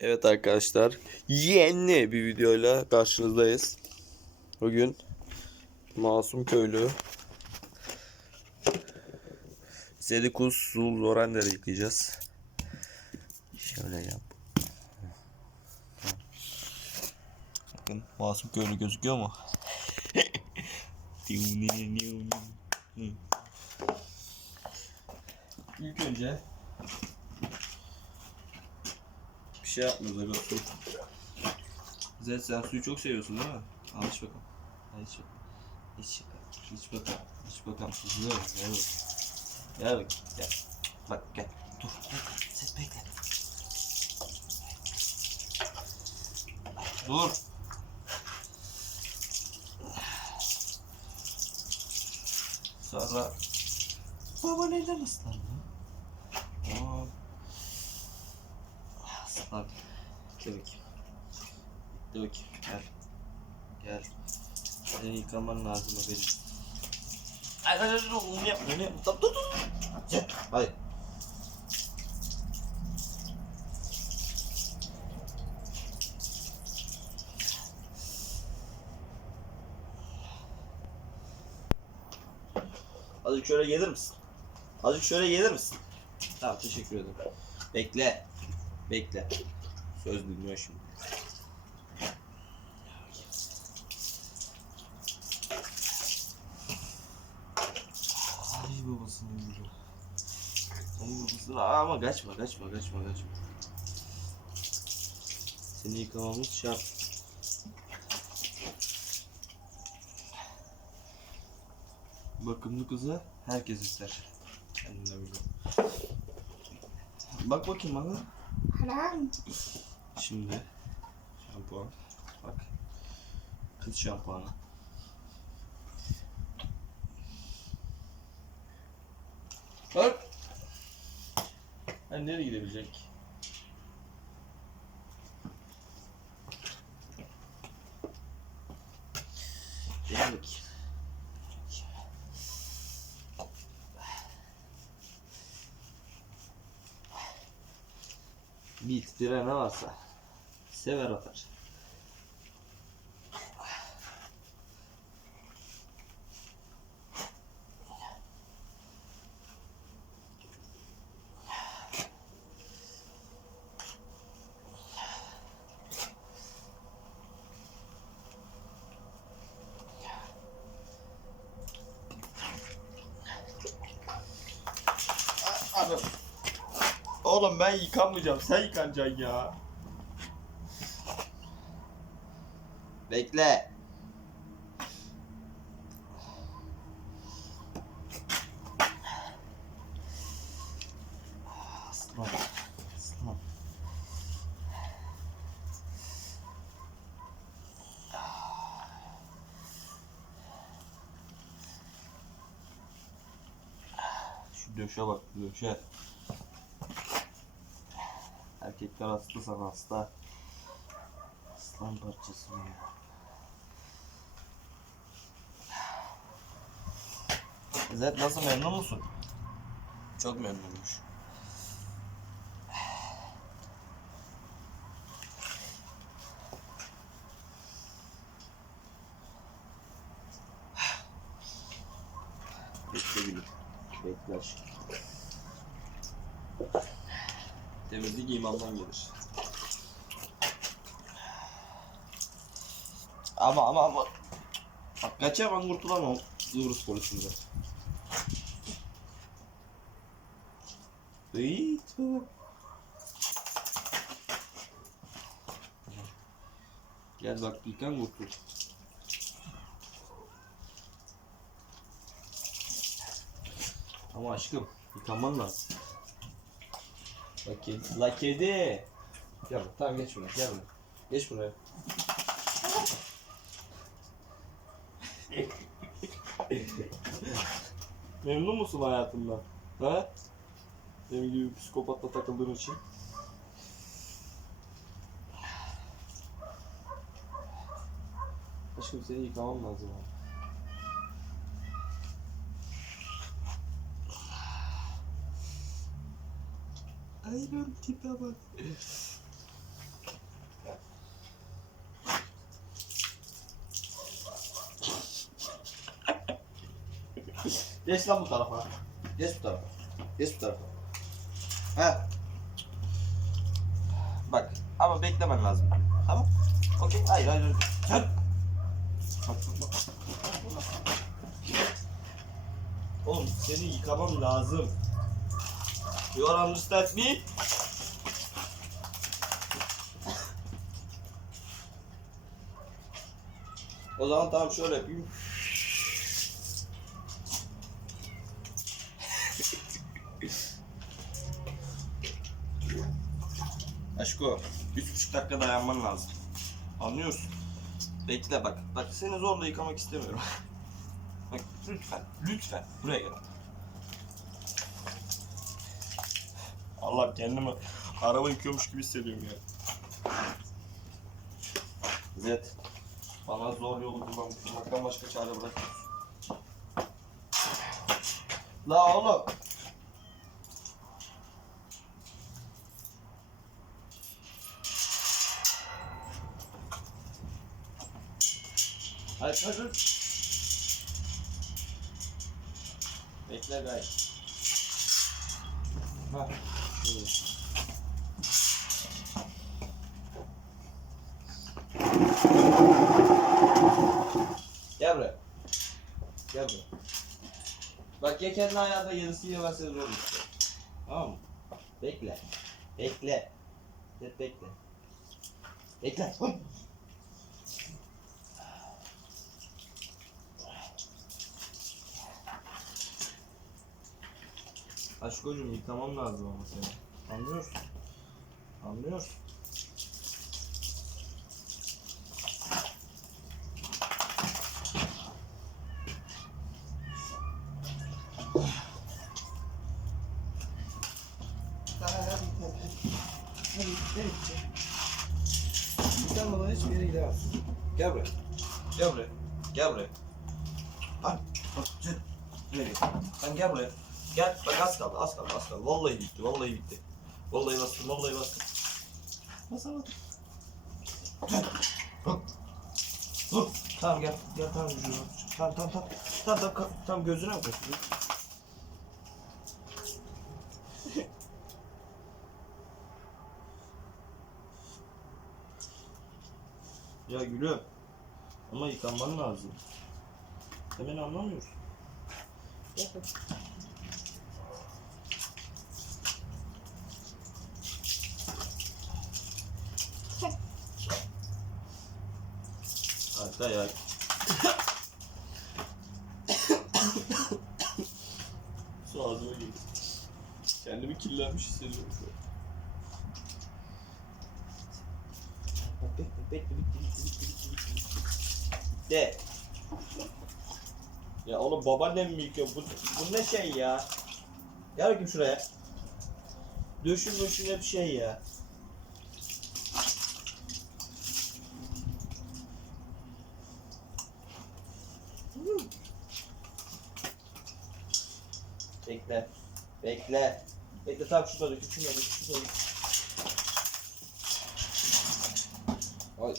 Evet arkadaşlar yeni bir videoyla karşınızdayız. Bugün Masum Köylü Zedikus Zul yıkayacağız. Şöyle yap. Bakın Masum Köylü gözüküyor mu? İlk önce bir şey yapmıyoruz aga su. Zed sen suyu çok seviyorsun değil mi? Al iç bakalım. Al iç bakalım. İç. İç bakalım. İç bakalım. Hızlı ol. Gel bak. Gel bak. Gel. Bak gel. Dur. Dur. Ses bekle. Dur. Sonra Baba neden ıslandı? Aa. Aslan. Bekle bakayım. Gel. Gel. Seni yıkaman lazım benim. Ay ay ay ay, onu yapma onu yapma. Dur dur dur. Hayır. Azıcık şöyle gelir misin? Azıcık şöyle gelir misin? Tamam teşekkür ederim. Bekle. Bekle. Söz dinliyor şimdi. Ay babasının gülü. Ay babasının ama kaçma kaçma kaçma kaçma. Seni yıkamamız şart. Bakımlı kızı herkes ister. Kendine uygun. Bak bakayım bana. Anam. Şimdi şampuan. Bak. Kız şampuanı. Bak. Ben nereye gidebilecek? Bakayım. Bit, dire ne varsa sever atar. Oğlum ben yıkanmayacağım. Sen yıkanacaksın ya. Bekle. Şu döşe bak döşe. Erkekler hasta sana hasta. Aslan parçası ya? Zed nasıl memnun musun? Çok memnunmuş. Bekle gülüm. Temizlik imandan gelir. Ama ama ama. Bak kaçamam kurtulamam. Dururuz konusunda. İyi. Gel bak yıkan kurtul. Ama aşkım yıkanman lazım. Bak kedi. La kedi. Gel bak tamam geç buraya gel buraya. Geç buraya. Memnun musun hayatından? Ha? Benim gibi bir psikopatla takıldığın için. Aşkım seni yıkamam lazım abi. Aynen tipe bak. Geç lan bu tarafa. Geç bu tarafa. Geç bu tarafa. He. Bak ama beklemen lazım. Tamam. Okey. Hayır hayır. hayır. Sen. Bak bak bak. Oğlum seni yıkamam lazım. You understand me? O zaman tamam şöyle yapayım. Dakika dayanman lazım. Anlıyorsun? Bekle bak. Bak seni zorla yıkamak istemiyorum. bak lütfen, lütfen. Buraya gel. Allah kendimi araba yıkıyormuş gibi hissediyorum ya. Zed. Bana zor yolu bulmaktan başka çare bırakmıyorsun. La oğlum. Hadi hadi. Bekle gay. Şöyle. Gel buraya. Gel buraya. Bak ya kendi ayağında yarısı yemezse zor işte. Tamam mı? Bekle. Bekle. Hep bekle. Bekle. Aşkocuğum yıkamam lazım ama seni. Anlıyorsun. Anlıyorsun. Yıkanmadan hiçbir yere gidemezsin. Gel buraya. Gel buraya. Gel buraya. Lan. Lan gel buraya. Gel. Bak az kaldı. Az kaldı. Az kaldı. Vallahi bitti. Vallahi bitti. Vallahi bastım. Vallahi bastım. Basamadım. Bak. Dur. Tamam gel. Gel tamam vücuduna. Tamam tamam tamam. Tamam tamam. Tamam, tamam gözüne mi kaçırıyor? Ya gülüm. Ama yıkanman lazım. Hemen anlamıyorsun. Gel Harika ya. Su ağzıma girdi. Kendimi kirlenmiş hissediyorum şu an. De. Ya oğlum babaannem mi yıkıyor? Bu, bu ne şey ya? Gel bakayım şuraya. Döşün döşün hep şey ya. Bekle. Bekle. Bekle tam şurada dök, şurada dök, şurada dök. Ay.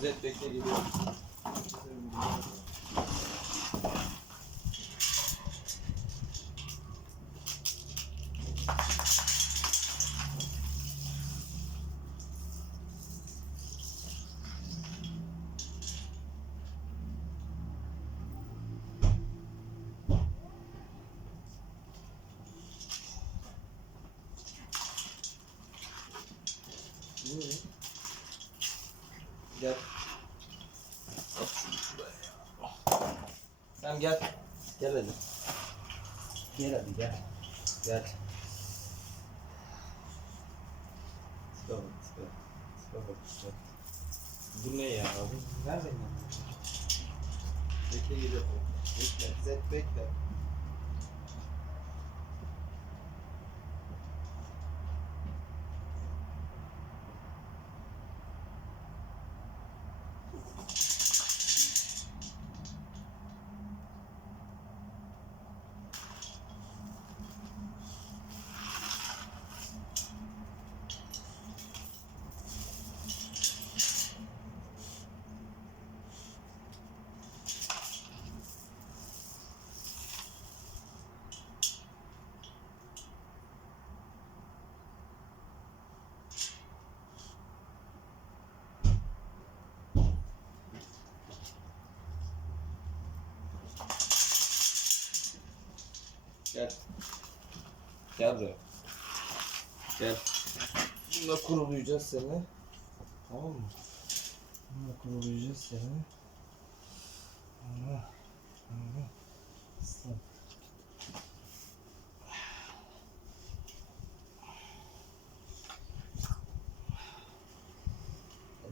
Zed bekle geliyorum. Gel. At şunu şuraya ya. Sen gel. Gel hadi. Gel hadi gel. Gel. Şuraya bak şuraya. Şuraya bak şuraya. Bu ne ya? Bu nereden geldi? Bekle geliyor. Bekle. Zet bekle. Gel. Gel buraya. Gel. Bununla kurulayacağız seni. Tamam mı? Bununla kurulayacağız seni. Allah. Allah. Aslan.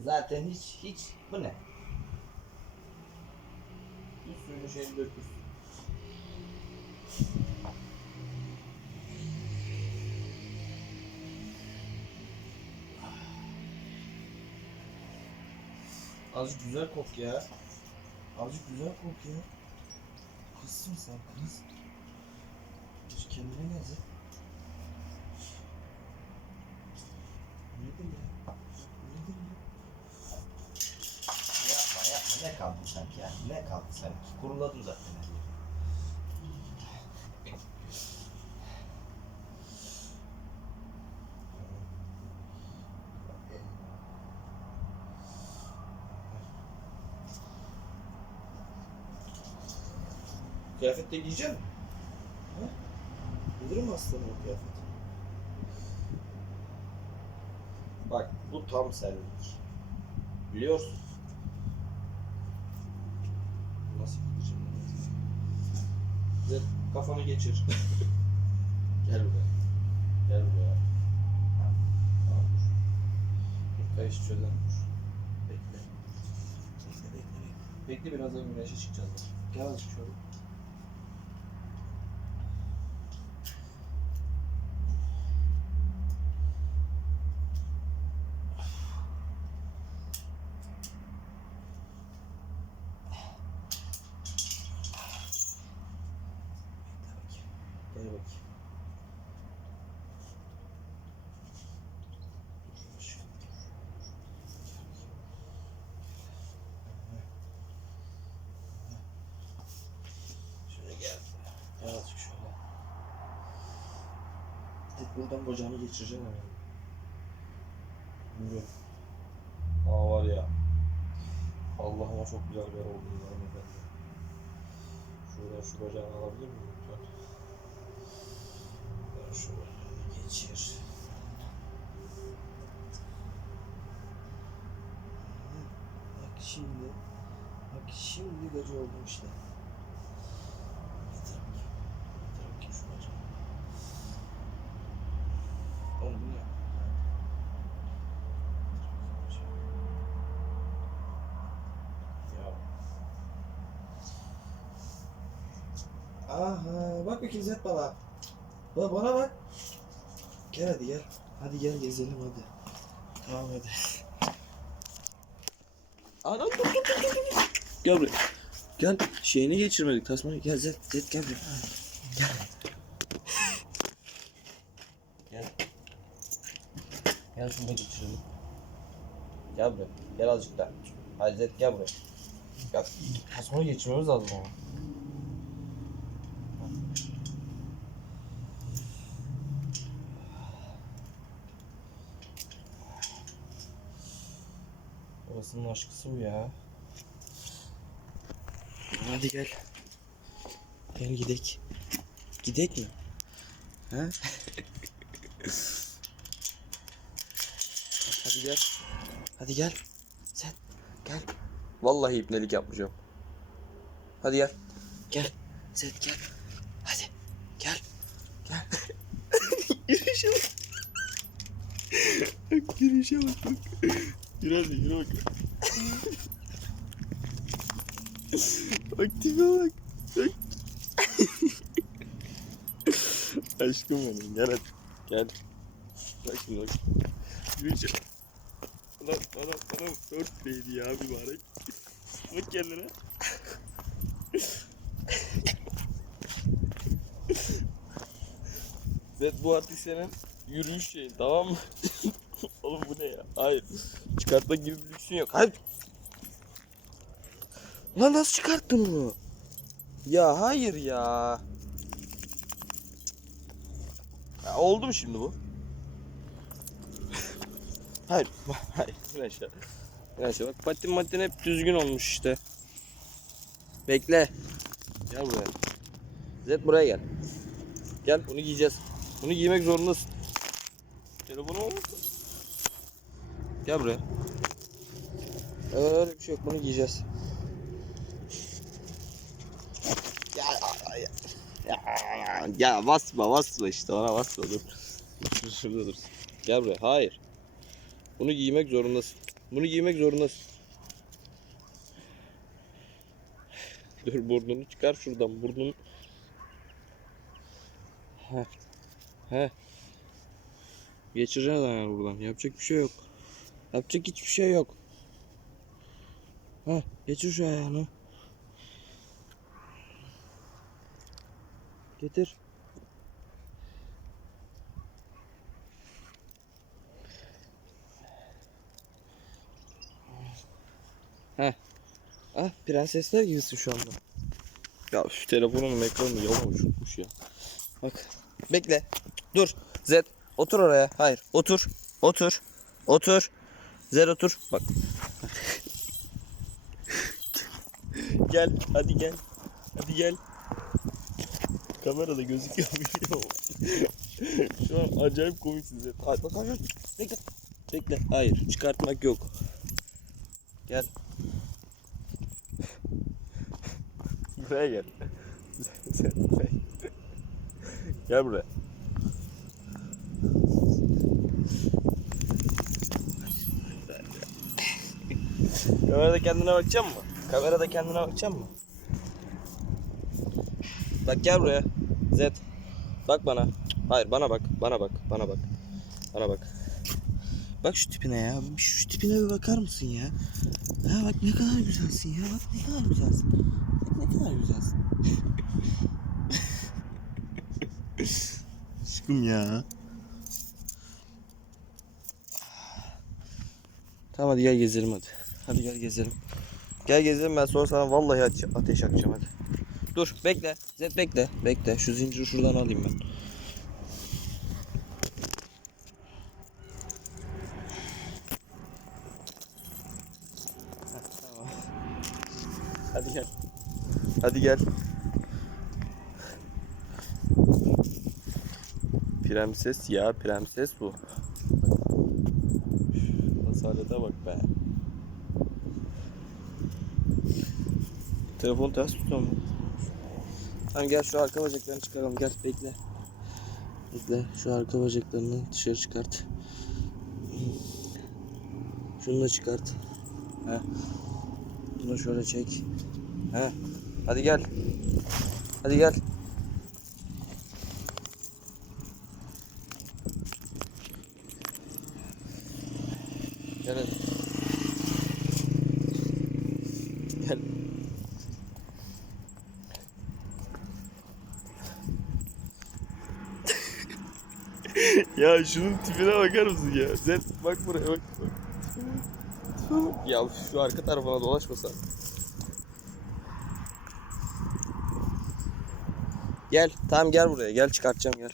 Zaten hiç hiç bu ne? Bir suyunu şeyini dökürsün. Azıcık güzel kok ya. Azıcık güzel kok ya. Kızsın sen kız. Hiç kendine gel sen. Nedir ya? Nedir ya? Yapma yapma ne kaldı sanki ya? Ne kaldı sanki? Kuruladın zaten. Kıyafet de giyecek misin? Ha? Mi aslanım o kıyafet? Bak bu tam senlik. Biliyorsun. Nasıl gideceğim? Gel kafanı geçir. Gel buraya. Gel buraya. Tamam. Dur. Dur kayış çözen dur. Bekle. Bekle bekle bekle. Bekle birazdan güneşe çıkacağız. Gel azıcık şöyle. Gel bakayım. Dur, şu- Şöyle gel. Gel azıcık şöyle. Git buradan bacağını geçireceğim hemen. Yürü. Aa var ya. Allah'ıma çok güzel bir yer oldu hanımefendi. Şuradan şu bacağını alabilir miyim lütfen? Ben şu bacağını geçir. Bak şimdi. Bak şimdi gacı oldum işte. Getir bakayım. Getir bakayım şu bacağı. Oğlum bu ne? Ya. Aha bak bakayım Zet bana. Bana, bana bak. Gel hadi gel. Hadi gel gezelim hadi. Tamam hadi. Anam dur dur dur dur. Gel buraya. Gel şeyini geçirmedik tasmayı. Gel Zet Zet gel buraya. Gel. Gel. Gel şunu da geçirelim. Gel buraya. Gel azıcık daha. Hadi Zet gel buraya. Gel. Tasmayı geçirmemiz lazım ama. Orasının aşkısı bu ya. Hadi gel. Gel gidek. Gidek mi? Ha? Hadi gel. Hadi gel. Sen gel. Vallahi ipnelik yapmayacağım. Hadi gel. Gel. Sen gel. Hadi. Gel. Gel. Yürüyüşe. Bak yürüyüşe bak. Yürü hadi yürü bak. bak bak. Bak. Aşkım benim gel hadi. Gel. Bak şimdi bak. Yürüyüşe bak. Lan bana bana dört değdi ya mübarek. Bak kendine. Zed bu artık senin yürüyüş şeyin tamam mı? Oğlum bu ne ya? Hayır. Çıkartma gibi bir lüksün yok. Hayır. Lan nasıl çıkarttın onu? Ya hayır ya. ya oldu mu şimdi bu? hayır. Hayır. İn aşağı. Bak patin matin hep düzgün olmuş işte. Bekle. Gel buraya. Zed buraya gel. Gel bunu giyeceğiz. Bunu giymek zorundasın. Telefonu olmasın. Gel buraya. Öyle, bir şey yok. Bunu giyeceğiz. Ya, ya, ya, ya basma basma işte ona basma dur. Dur, Şurada dur. Gel buraya. Hayır. Bunu giymek zorundasın. Bunu giymek zorundasın. Dur burnunu çıkar şuradan. Burnunu. Heh. Heh. Geçireceğiz yani buradan. Yapacak bir şey yok. Yapacak hiçbir şey yok. Heh. Geçir şu ayağını. Getir. Heh. Ah prensesler gibisin şu anda. Ya şu telefonun ekranı yalan uçurtmuş ya. Bak. Bekle. Dur. Zed. Otur oraya. Hayır. Otur. Otur. Otur. Zed otur. Bak. gel. Hadi gel. Hadi gel. Kamerada gözüküyor Şu an acayip komiksin Zed. Hadi bak hayır. Bekle. Bekle. Hayır. Çıkartmak yok. Gel. Buraya gel. Sen buraya gel. Gel buraya. Kamerada kendine bakacak mı? Kamerada kendine bakacak mı? Bak gel buraya. Zed. Bak bana. Hayır bana bak. Bana bak. Bana bak. Bana bak. Bak şu tipine ya. Şu tipine bir bakar mısın ya? Ha bak ne kadar güzelsin ya. Bak ne kadar güzelsin. Bak ne kadar güzelsin. Aşkım ya. Tamam hadi gel gezelim hadi. Hadi gel gezelim. Gel gezelim ben sonra sana vallahi ate- ateş yakacağım hadi. Dur bekle. Zed bekle. Bekle. Şu zinciri şuradan alayım ben. Hadi gel. Hadi gel. Prenses ya prenses bu. Asalete bak be. Telefonu ters tutuyorum. Tamam gel şu arka bacaklarını çıkaralım gel bekle. Bekle şu arka bacaklarını dışarı çıkart. Şunu da çıkart. He. Bunu şöyle çek. He. Hadi gel. Hadi gel. Gel hadi. Gel. Ya şunun tipine bakar mısın ya? Zed bak buraya bak. Ya şu arka tarafına dolaşmasan. Gel. Tamam gel buraya. Gel çıkartacağım gel.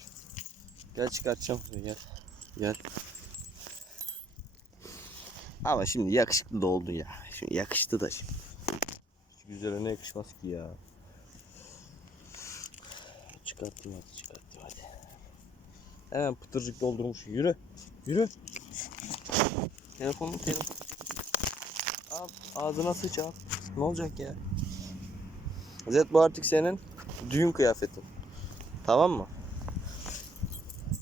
Gel çıkartacağım buraya gel. Gel. Ama şimdi yakışıklı da oldun ya. Şimdi yakıştı da şimdi. Şu güzeline yakışmaz ki ya. Çıkarttım hadi. Hemen pıtırcık doldurmuş. Yürü. Yürü. Telefonu telefon. Al ağzına sıç al. Ne olacak ya? Zed bu artık senin düğün kıyafetin. Tamam mı?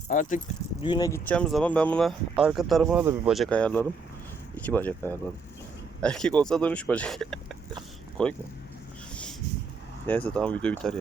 Artık düğüne gideceğim zaman ben buna arka tarafına da bir bacak ayarladım. İki bacak ayarladım. Erkek olsa da üç bacak. Koyuk mu? Neyse tamam video biter ya.